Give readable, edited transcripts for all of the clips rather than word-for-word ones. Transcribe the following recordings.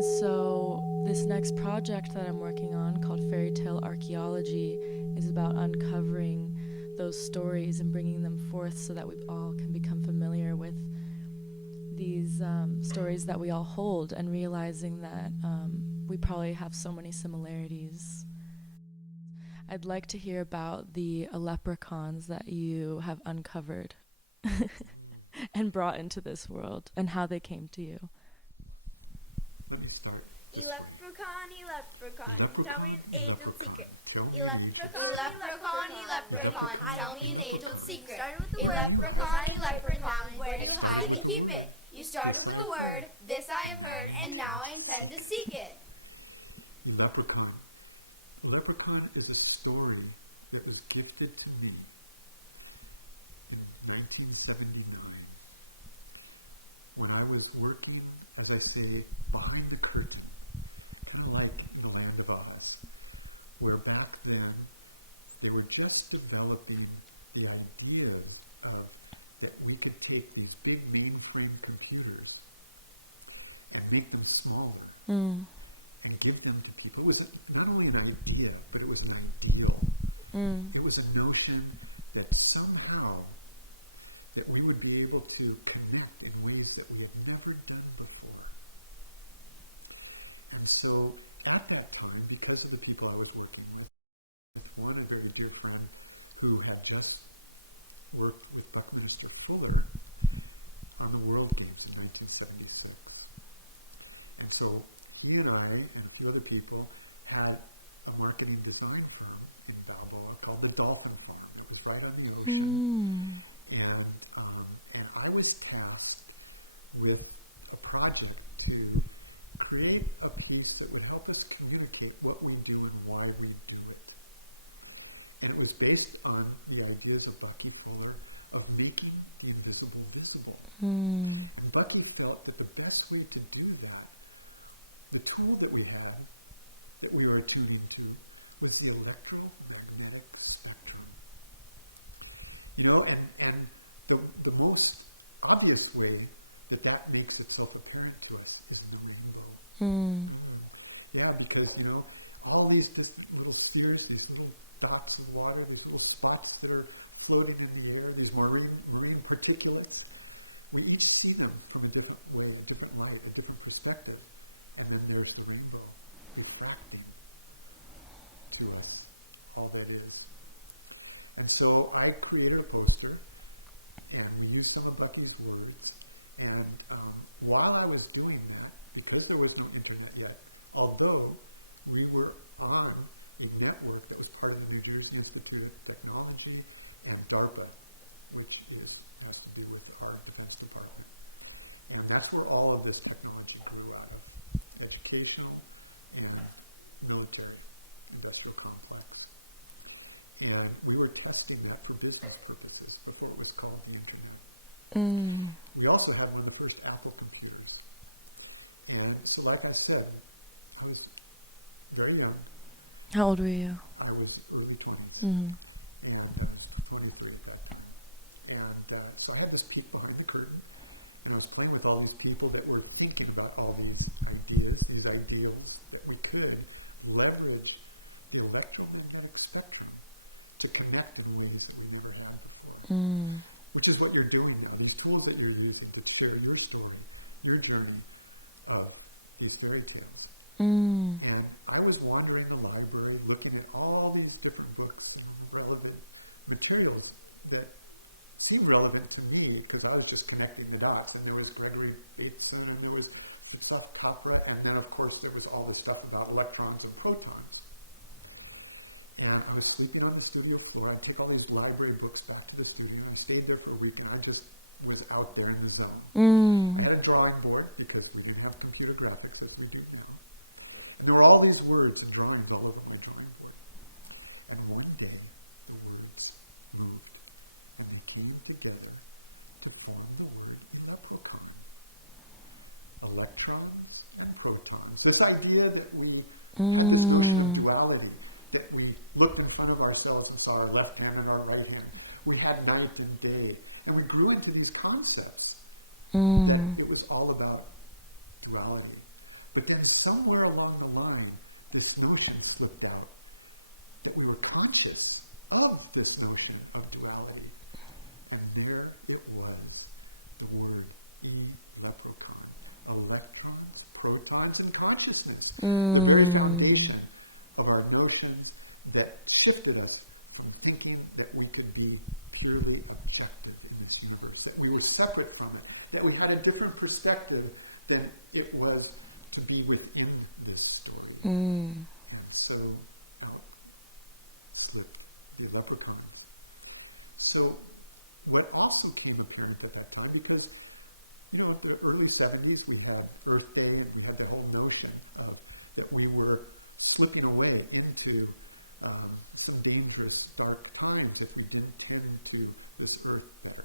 And so this next project that I'm working on, called Fairytale Archeologie, is about uncovering those stories and bringing them forth so that we all can become familiar with these stories that we all hold, and realizing that we probably have so many similarities. I'd like to hear about the leprechauns that you have uncovered and brought into this world, and how they came to you. Let me start. Leprechaun, tell me an age-old secret. Leprechaun, tell me an age-old secret. Started with the word, Leprechaun, where do you hide and keep it? You started with a word, this I have heard, and now I intend to seek it. Leprechaun. Leprechaun is a story that was gifted to me in 1979 when I was working, as I say, behind the curtain, kind of like the Land of Oz, where back then they were just developing the idea of that we could take these big mainframe computers and make them smaller and give them to people. It was not only an idea, but it was an ideal. It was a notion that somehow that we would be able to connect in ways that we had never done before. And so at that time, because of the people I was working with one, a very dear friend who had just worked with Buckminster Fuller on the World Games in 1976. And so he and I and a few other people had a marketing design firm in Balboa called the Dolphin Farm. It was right on the ocean. And I was tasked with a project to create a piece that would help us communicate what we do and why we do it. And it was based on the ideas of Bucky Fuller of making the invisible visible. And Bucky felt that the best way to do that, the tool that we had, that we were attuning to, was the electromagnetic spectrum. And the most obvious way that makes itself apparent to us is the rainbow. Yeah, because, all these just little spheres, these little dots of water, these little spots that are floating in the air, these marine particulates, we each see them from a different way, a different light, a different perspective. And then there's the rainbow refracting to us, all that is. And so I created a poster, and we used some of Bucky's words. And while I was doing that, because there was no internet yet, although we were on a network that was part of the New Jersey Institute of Technology and DARPA, which has to do with our Defense Department. And that's where all of this technology grew out of. Educational and military industrial complex. And we were testing that for business purposes before it was called the internet. We also had one of the first Apple computers. And so like I said, I was very young. How old were you? I was early 20s. And I was 23 at that time. And so I had this peek behind the curtain. And I was playing with all these people that were thinking about all these ideas, these ideals, that we could leverage the electromagnetic spectrum to connect in ways that we never had before. Which is what you're doing now. These tools that you're using to share your story, your journey of these fairy tales. And I was wandering the library looking at all these different books and relevant materials that seemed relevant to me because I was just connecting the dots. And there was Gregory Bateson, and there was the stuff Capra, and then of course there was all this stuff about electrons and protons. And I was sleeping on the studio floor. I took all these library books back to the studio, and I stayed there for a week, and I just was out there in the zone. I had a drawing board because we didn't have computer graphics as we do now. And there were all these words and drawings all over my drawing board. And one day, the words moved, and they came together to form the word electrocon. Electrons and protons. This idea that we had this notion of duality, that we looked in front of ourselves and saw our left hand and our right hand. We had night and day. And we grew into these concepts that it was all about duality. But then somewhere along the line, this notion slipped out that we were conscious of this notion of duality. And there it was, the word e-leprechaun. Electrons, protons, and consciousness. The very foundation of our notions that shifted us from thinking that we could be purely objective in this universe, that we were separate from it, that we had a different perspective than it was to be within this story. And so out slipped the leprechaun. So what also came apparent at that time, because in the early 70s we had Earth Day, we had the whole notion of that we were slipping away into some dangerous, dark times if we didn't tend to this Earth better,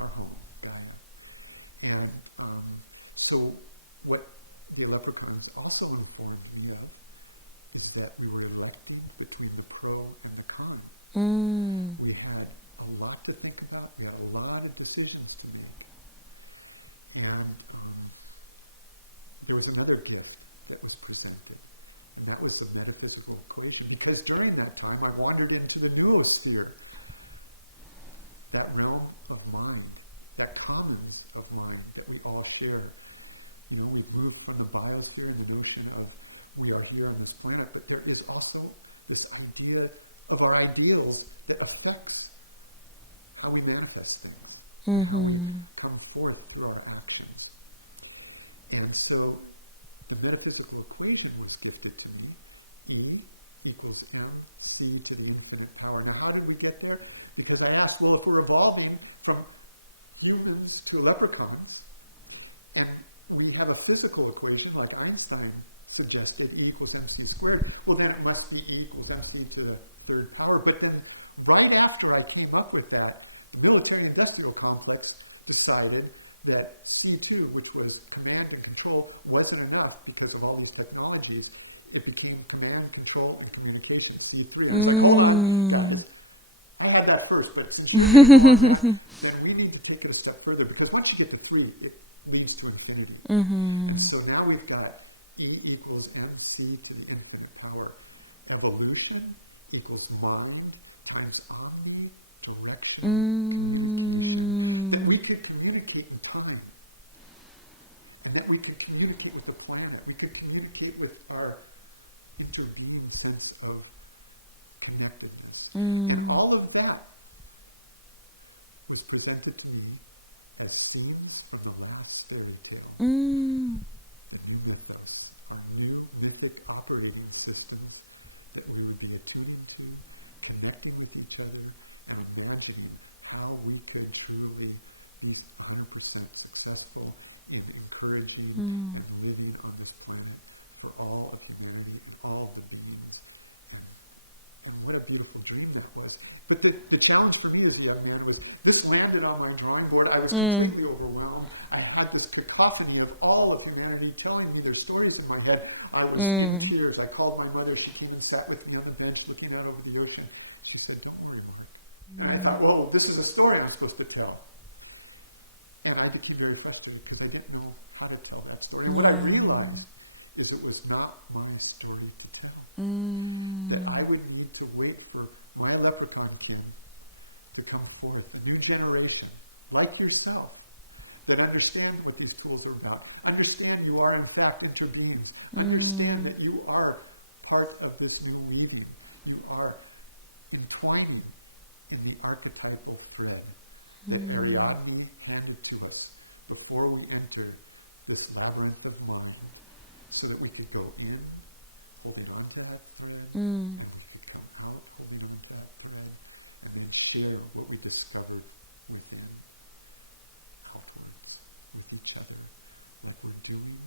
our home better. And so what the leprechauns also informed me of is that we were electing between the crow and the con. We had a lot to think about, we had a lot of decisions to make. And there was another gift that was presented, and that was the metaphysical equation. Because during that time, I wandered into the noosphere, that realm of mind, that commons of mind that we all share. We've moved from the biosphere and the notion of we are here on this planet, but there is also this idea of our ideals that affects how we manifest things, how we come forth through our actions. And so the metaphysical equation was gifted to me. E equals mc to the infinite power. Now, how did we get there? Because I asked, well, if we're evolving from humans to leprechauns, and we have a physical equation like Einstein suggested, E equals mc squared, well, then it must be E equals mc to the third power. But then, right after I came up with that, the military-industrial complex decided that C2, which was command and control, wasn't enough because of all these technologies. It became command, control, and communication, C3. And I was like, hold on, I had that first, but since then we need to take it a step further, because once you get to 3, it leads to infinity. And so now we've got E equals mc to the infinite power. Evolution equals mind times omni direction. That we could communicate in time. And that we could communicate with the planet. We could communicate with our interbeing sense of connectedness. And all of that was presented to me as scenes from the last fairy tale. The new mythos, a new mythic operating systems that we would be attuning to, connecting with each other, and imagining how we could truly be 100% successful in encouraging and living on this planet for all of humanity and all the beings. And what a beautiful dream that was. But the challenge for me as a young man was, this landed on my drawing board. I was completely overwhelmed. I had this cacophony of all of humanity telling me their stories in my head. I was in tears. I called my mother. She came and sat with me on the bench looking out over the ocean. She said, don't worry about it. And I thought, well, this is a story I'm supposed to tell. And I became very frustrated because I didn't know how to tell that story. And what I realized is it was not my story to tell. That I would need to wait for my leprechaun king to come forth, a new generation, like yourself, that understand what these tools are about. Understand you are in fact interbeings. Understand that you are part of this new medium. You are entwining in the archetypal thread that Ariadne handed to us before we entered this labyrinth of mind, so that we could go in, holding on to that thread, and we could come out, holding on to that thread, and then share what we discovered within outwards, with each other, what we're doing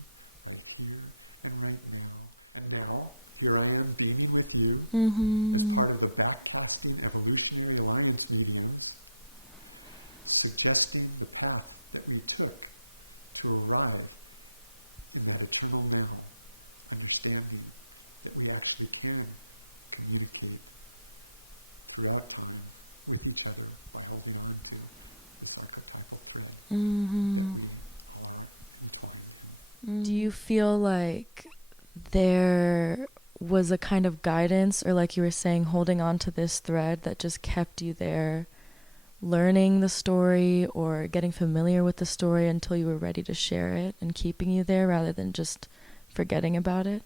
right here and right now. And now, here I am being with you as part of the backplasting evolutionary alliance mediums, suggesting the path that we took to arrive in that eternal now, understanding that we actually can communicate throughout time with each other by holding on to this archetypal thread that we are inside of. Do you feel like there was a kind of guidance, or like you were saying, holding on to this thread that just kept you there, learning the story or getting familiar with the story until you were ready to share it and keeping you there rather than just forgetting about it?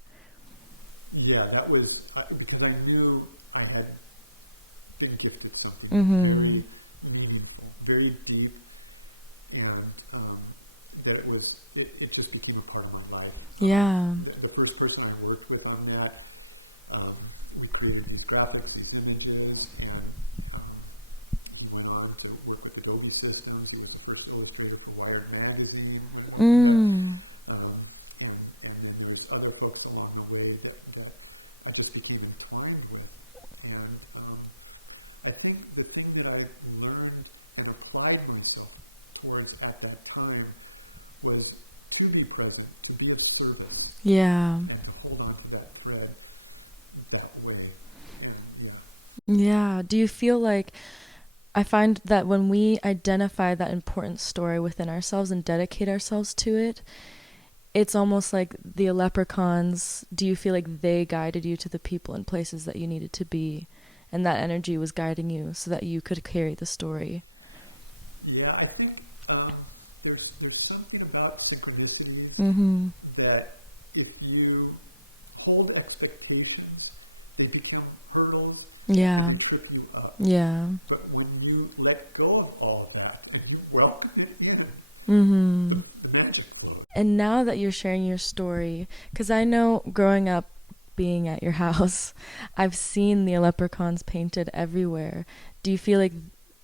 Yeah, that was because I knew I had been gifted something very meaningful, very deep, and that it just became a part of my life. Yeah. The first person I worked with on that, we created these graphics, these images, and he went on to work with Adobe Systems. He was the first illustrator for Wired Magazine. And then there's other folks along the way that I just became entwined with. And I think the thing that I learned and applied myself towards at that time was to be present, to be of service, and to hold on to that thread that way. And Yeah. Do you feel like, I find that when we identify that important story within ourselves and dedicate ourselves to it, it's almost like the leprechauns, do you feel like they guided you to the people and places that you needed to be, and that energy was guiding you so that you could carry the story? yeah, I think there's something about synchronicity that if you hold expectations, they become hurdles and they trip you up. Yeah. But when you let go of all of that and you welcome it in, the magic flows. And now that you're sharing your story, because I know growing up being at your house, I've seen the leprechauns painted everywhere. Do you feel like,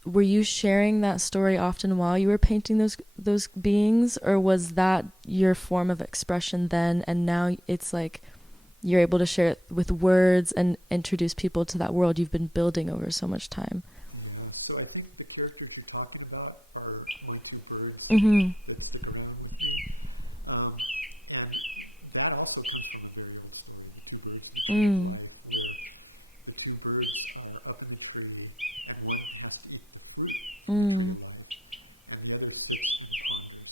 were you sharing that story often while you were painting those beings, or was that your form of expression then, and now it's like you're able to share it with words and introduce people to that world you've been building over so much time? So I think the characters you're talking about are one or two birds Mm-hmm. that stick around with you. And that also comes from a very old story, the two birds where the two birds are up in the tree and one has to eat the fruit and the other sits and ponders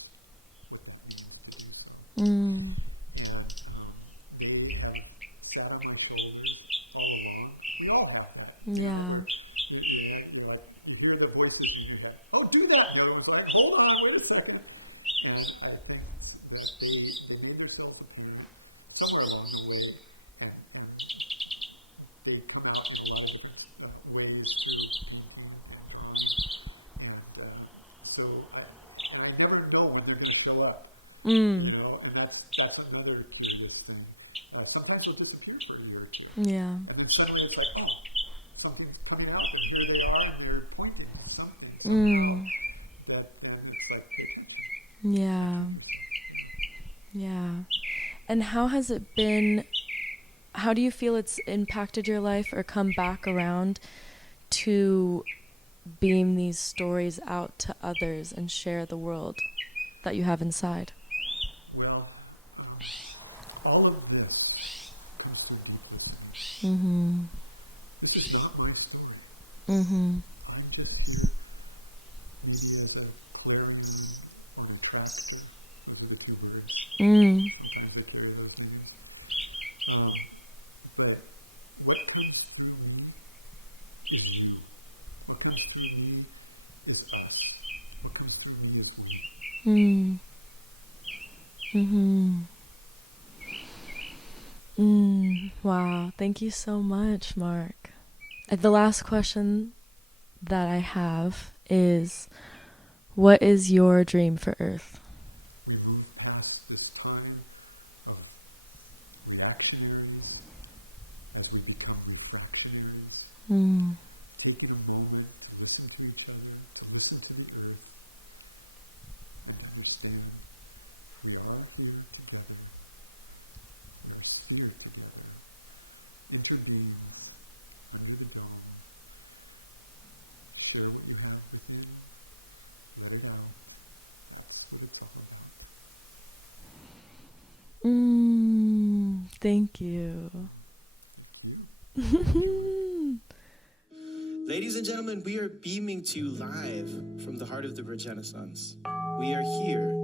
what that means to himself. And they have sat on my shoulders all along. We all have that. Yeah. You hear the voices and you're like, oh, do that. And everyone's like, hold on, wait a second. And I think that they made themselves a king somewhere along the way, and they come out in a lot of different ways through painting and drawing. And so I never know when they're going to show up. You know, and that's another curious thing. Sometimes they'll disappear for a year or two. Yeah. And then suddenly it's like, oh, something's coming out, and here they are, and they're pointing at something. And it's like, Yeah. Yeah. And how has it been, how do you feel it's impacted your life or come back around to beam these stories out to others and share the world that you have inside? well, all of this comes to deepest. This is not my story. I'm just here, maybe as a clarion on a tractor over the two birds. Sometimes they're very listeners. But what comes through me is you. What comes through me is us. What comes through me is we. Wow. Thank you so much, Mark. The last question that I have is, what is your dream for Earth? We move past this time of reactionaries as we become refractionaries. Taking a moment to listen to each other, to listen to the earth, and understand we are here together. We are here together. Intervene under the dome. Share what you have within. Let it out. That's what it's all about. Thank you. Ladies and gentlemen, we are beaming to you live from the heart of the Bridge Renaissance. We are here